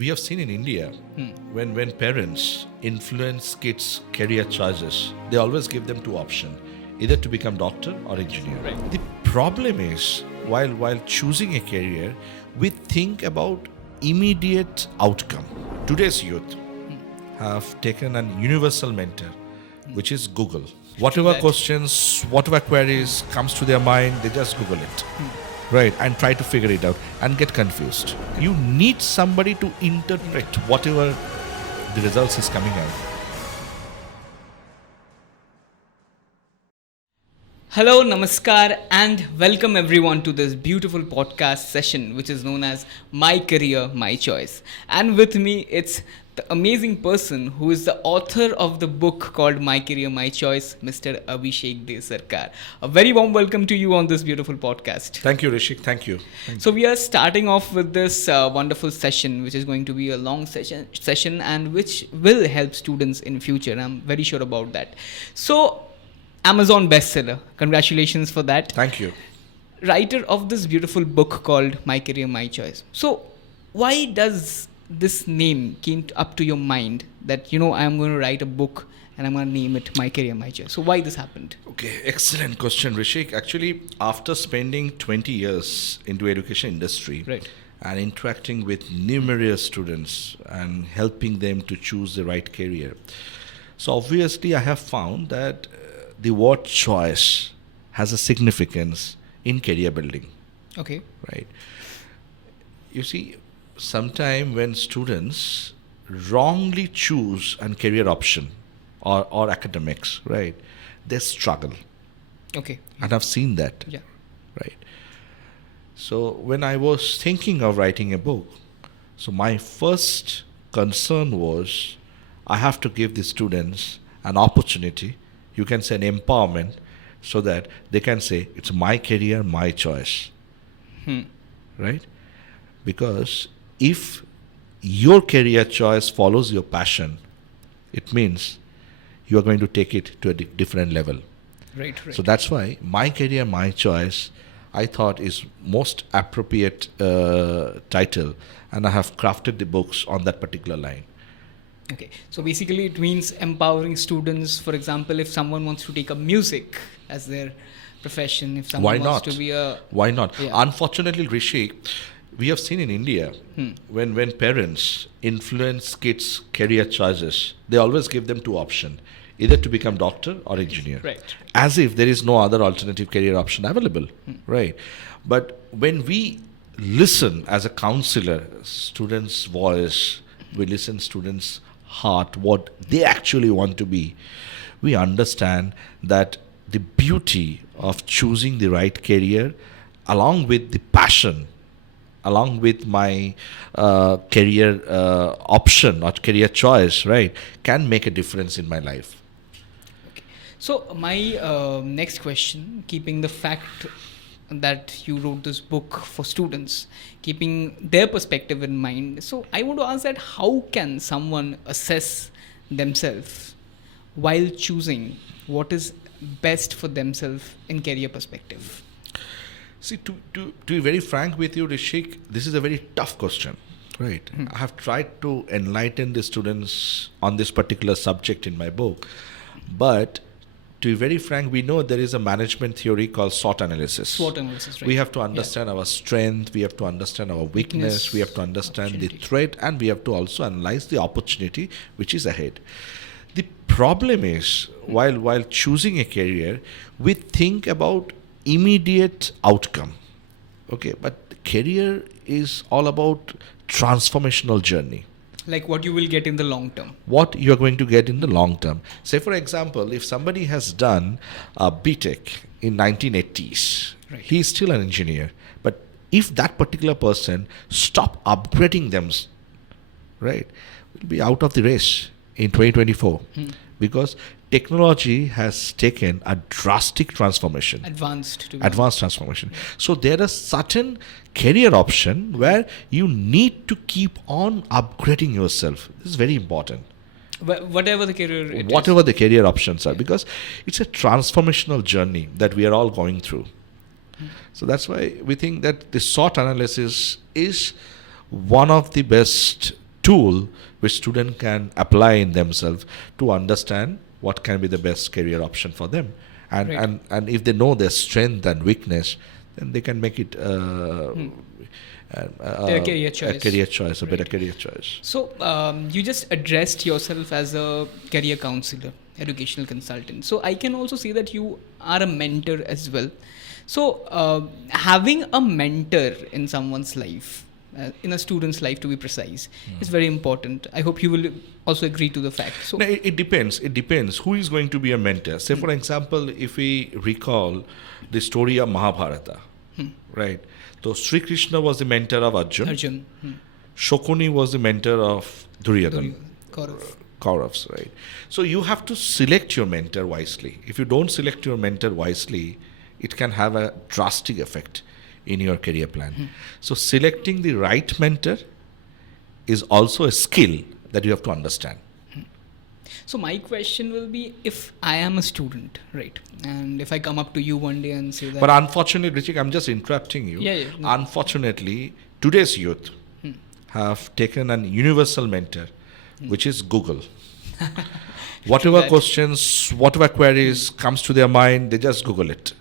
We have seen in India, when parents influence kids' career choices, they always give them two options, either to become doctor or engineer. Right. The problem is, while choosing a career, we think about immediate outcome. Today's youth have taken an universal mentor, which is Google. Whatever questions, whatever queries comes to their mind, they just Google it. Right, and try to figure it out and get confused. You need somebody to interpret whatever the results is coming out. Hello, namaskar, and welcome everyone to this beautiful podcast session, which is known as My Career, My Choice. And with me, it's the amazing person who is the author of the book called My Career, My Choice, Mr. Abhishake De Sarkar. A very warm welcome to you on this beautiful podcast. Thank you, Hrishik. Thank you. So we are starting off with this wonderful session, which is going to be a long session and which will help students in future. I'm very sure about that. So, Amazon bestseller. Congratulations for that. Thank you. Writer of this beautiful book called My Career, My Choice. So, why does this name came up to your mind that, I'm going to write a book and I'm going to name it My Career, My Choice? So, why this happened? Okay, excellent question, Hrishik. Actually, after spending 20 years into education industry, Right. and interacting with numerous students and helping them to choose the right career, so obviously I have found that the word choice has a significance in career building, Okay. right? You see, sometime when students wrongly choose a career option or academics, right, they struggle. Okay. And I've seen that, Yeah. right? So when I was thinking of writing a book, so my first concern was I have to give the students an opportunity, you can say an empowerment, so that they can say it's my career, my choice, right? Because if your career choice follows your passion, it means you are going to take it to a different level. Right. So that's why my career, my choice, I thought is most appropriate title, and I have crafted the books on that particular line. Okay, so basically it means empowering students. For example, if someone wants to take up music as their profession, if someone wants to be a... Why not? Yeah. Unfortunately, Hrishik, we have seen in India, when parents influence kids' career choices, they always give them two options, either to become doctor or engineer. Right. As if there is no other alternative career option available, right? But when we listen as a counselor, students' voice, we listen students' heart, what they actually want to be, we understand that the beauty of choosing the right career along with the passion, along with my career option or career choice, right, can make a difference in my life. So my next question, keeping the fact that you wrote this book for students, keeping their perspective in mind. So I want to ask that how can someone assess themselves while choosing what is best for themselves in career perspective? See, to be very frank with you, Hrishik, this is a very tough question, right? I have tried to enlighten the students on this particular subject in my book, but to be very frank, we know there is a management theory called SWOT analysis. SWOT analysis, right. We have to understand our strength, we have to understand our weakness, we have to understand the threat, and we have to also analyze the opportunity which is ahead. The problem is, while choosing a career, we think about immediate outcome. Okay, but career is all about transformational journey. Like what you will get in the long term. What you're going to get in the long term. Say, for example, if somebody has done a BTech in 1980s, Right. he's still an engineer. But if that particular person stop upgrading them, right, will be out of the race in 2024 because technology has taken a drastic transformation. Advanced Transformation. So there are certain career option where you need to keep on upgrading yourself. This is very important. Whatever the career it is. Whatever the career options are, because it's a transformational journey that we are all going through. So that's why we think that the SWOT analysis is one of the best tool which student can apply in themselves to understand what can be the best career option for them. And, Right. and if they know their strength and weakness, then they can make it Their career choice. a career choice, a better Right. career choice. So you just addressed yourself as a career counselor, educational consultant. So I can also see that you are a mentor as well. So having a mentor in someone's life, in a student's life to be precise, is very important. I hope you will also agree to the fact. So No, it depends. It depends who is going to be a mentor. Say, for example, if we recall the story of Mahabharata, right? So Sri Krishna was the mentor of Arjun, Shokuni was the mentor of Duryodhana. Kaurav. Kauravs, right? So you have to select your mentor wisely. If you don't select your mentor wisely, it can have a drastic effect in your career plan. So selecting the right mentor is also a skill that you have to understand. So my question will be, if I am a student, right, and if I come up to you one day and say that, But unfortunately, Hrishik, I'm just interrupting you. Yeah, no. Unfortunately, today's youth have taken an universal mentor, which is Google. Whatever that. questions, whatever queries comes to their mind, they just Google it,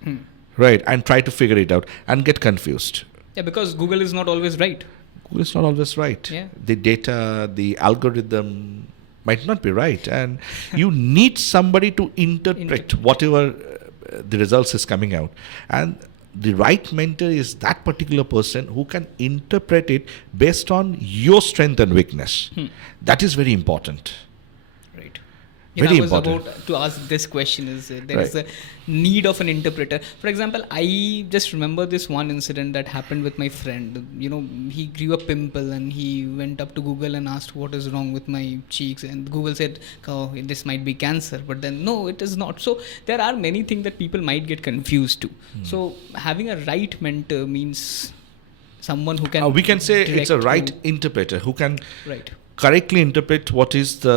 right, and try to figure it out and get confused. yeah, because Google is not always right. Google is not always right. Yeah. The data, the algorithm might not be right, and you need somebody to interpret whatever the results is coming out. And the right mentor is that particular person who can interpret it based on your strength and weakness. That is very important. Right. Very I was important. about to ask this question: is there Right. is a need of an interpreter? For example, I just remember this one incident that happened with my friend. You know, he grew a pimple and he went up to Google and asked what is wrong with my cheeks, and Google said, "Oh, this might be cancer." But then, no, it is not. So there are many things that people might get confused to. So having a right mentor means someone who can. We can say it's a direct right you. interpreter who can Right. correctly interpret what is the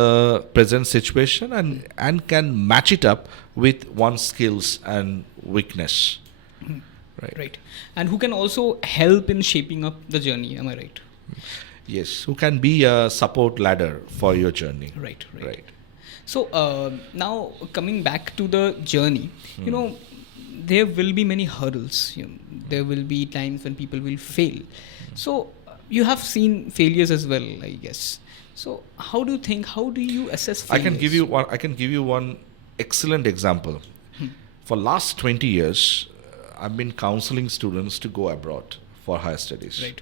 present situation and can match it up with one's skills and weakness. Right. And who can also help in shaping up the journey. Am I right? Yes, who can be a support ladder for your journey. Right. So now coming back to the journey, you know, there will be many hurdles. You know, there will be times when people will fail. So you have seen failures as well, I guess. So how do you think? How do you assess failures? I can give you one excellent example. For last 20 years, I've been counseling students to go abroad for higher studies. Right.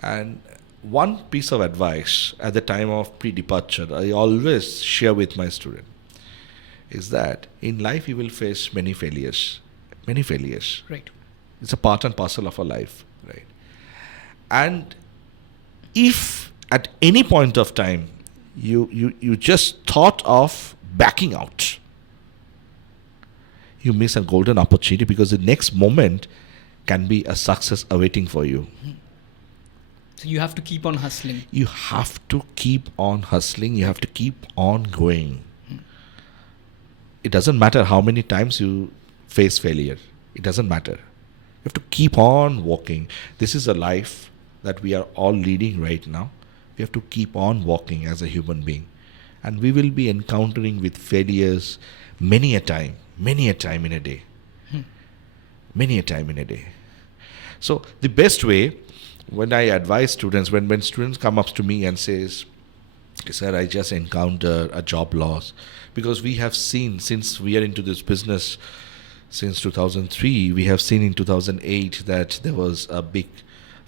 And one piece of advice at the time of pre-departure, I always share with my student, is that in life you will face many failures. Many failures. Right. It's a part and parcel of our life. Right. And if at any point of time you just thought of backing out, you miss a golden opportunity, because the next moment can be a success awaiting for you. So you have to keep on hustling. You have to keep on hustling. You have to keep on going. It doesn't matter how many times you face failure. It doesn't matter. You have to keep on walking. This is a life that we are all leading right now. We have to keep on walking as a human being. And we will be encountering with failures many a time in a day. Many a time in a day. So the best way, when I advise students, when students come up to me and says, "Sir, I just encountered a job loss," because we have seen, since we are into this business since 2003, we have seen in 2008 that there was a big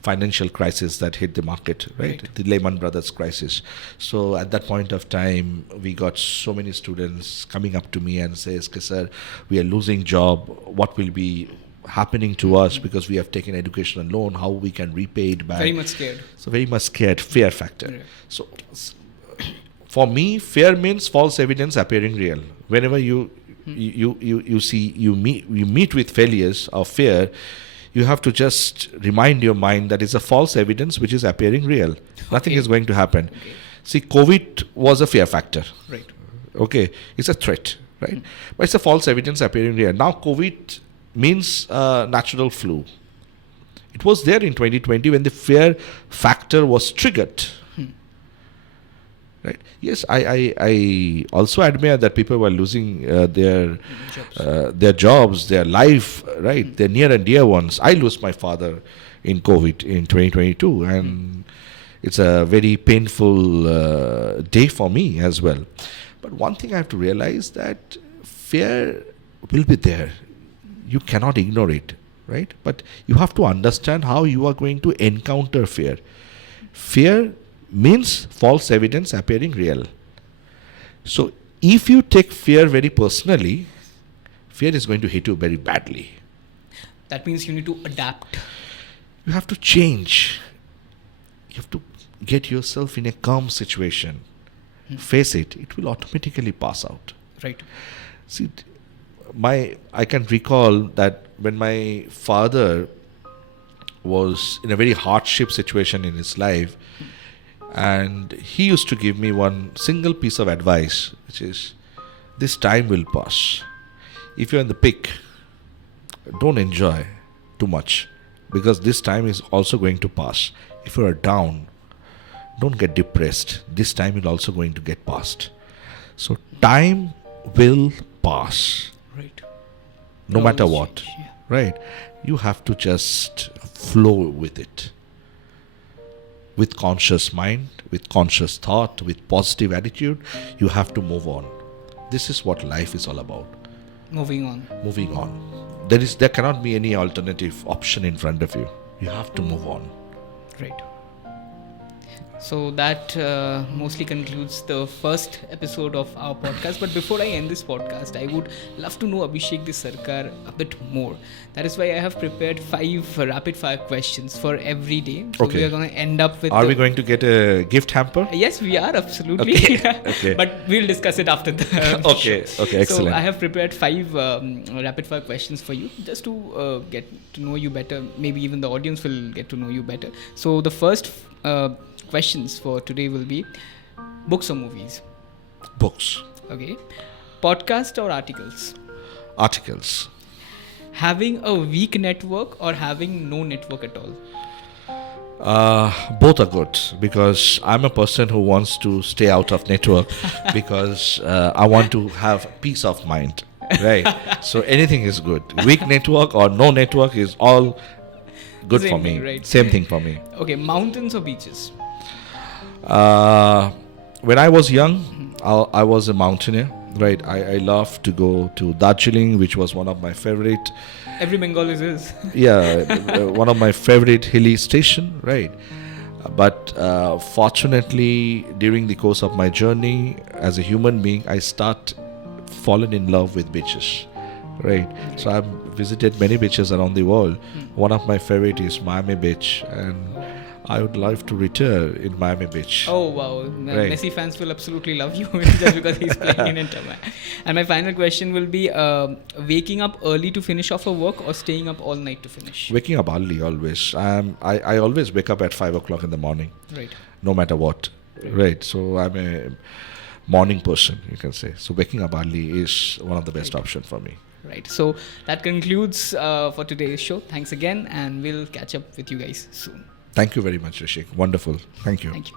financial crisis that hit the market, right? The Lehman Brothers crisis. So at that point of time, we got so many students coming up to me and says, "Sir, we are losing job. What will be happening to us, because we have taken educational loan, how we can repay it back?" Very much scared. So very much scared, fear factor. Yeah. So for me, fear means false evidence appearing real. Whenever you meet with failures or fear, you have to just remind your mind that it's a false evidence which is appearing real. Nothing is going to happen. See, COVID was a fear factor. Right. Okay, it's a threat, right? But it's a false evidence appearing real. Now COVID means natural flu. It was there in 2020 when the fear factor was triggered. right? Yes, I also admire that people were losing their jobs, their life, right? Their near and dear ones. I lost my father in COVID in 2022, and it's a very painful day for me as well. But one thing I have to realize that fear will be there. You cannot ignore it, right? But you have to understand how you are going to encounter fear. Fear means false evidence appearing real. So if you take fear very personally, fear is going to hit you very badly. That means you need to adapt. You have to change. You have to get yourself in a calm situation. Face it. It will automatically pass out. Right. See, I can recall that when my father was in a very hardship situation in his life, and he used to give me one single piece of advice, which is, this time will pass. If you're in the peak, don't enjoy too much, because this time is also going to pass. If you are down, don't get depressed. This time is also going to get past. So time will pass. Right. No It matter always what. change, yeah. Right? You have to just flow with it. With conscious mind, with conscious thought, with positive attitude, you have to move on. This is what life is all about. Moving on. Moving on. There cannot be any alternative option in front of you. You have to move on. Right. So that mostly concludes the first episode of our podcast. But before I end this podcast, I would love to know Abhishake De Sarkar a bit more. That is why I have prepared 5 rapid fire questions for every day. So Okay. we are going to end up with... Are we going to get a gift hamper? Yes, we are, absolutely. Okay. Okay. But we'll discuss it after the Okay. show. Okay, excellent. So I have prepared 5 rapid fire questions for you, just to get to know you better. Maybe even the audience will get to know you better. So the first questions for today will be books or movies? Books. Okay. Podcast or articles? Articles. Having a weak network or having no network at all? Both are good, because I'm a person who wants to stay out of network because I want to have peace of mind, right? So anything is good. Weak network or no network is all good Same for me. thing, right? Same thing for me. Okay, mountains or beaches? When I was young, I was a mountaineer, right? I love to go to Darjeeling, which was one of my favorite. Every Bengalis is. One of my favorite hilly station, right? But fortunately, during the course of my journey as a human being, I start fallen in love with beaches, right? So I've visited many beaches around the world. One of my favorite is Miami Beach, and I would love to return in Miami Beach. Oh wow, Right. Messi fans will absolutely love you just because he's playing in Inter. And my final question will be waking up early to finish off a work or staying up all night to finish? Waking up early always. I always wake up at 5 o'clock in the morning, Right. no matter what. Right. So I'm a morning person, you can say. So waking up early is one of the best options for me. Right. So that concludes for today's show. Thanks again, and we'll catch up with you guys soon. Thank you very much, Hrishik. Wonderful. Thank you. Thank you.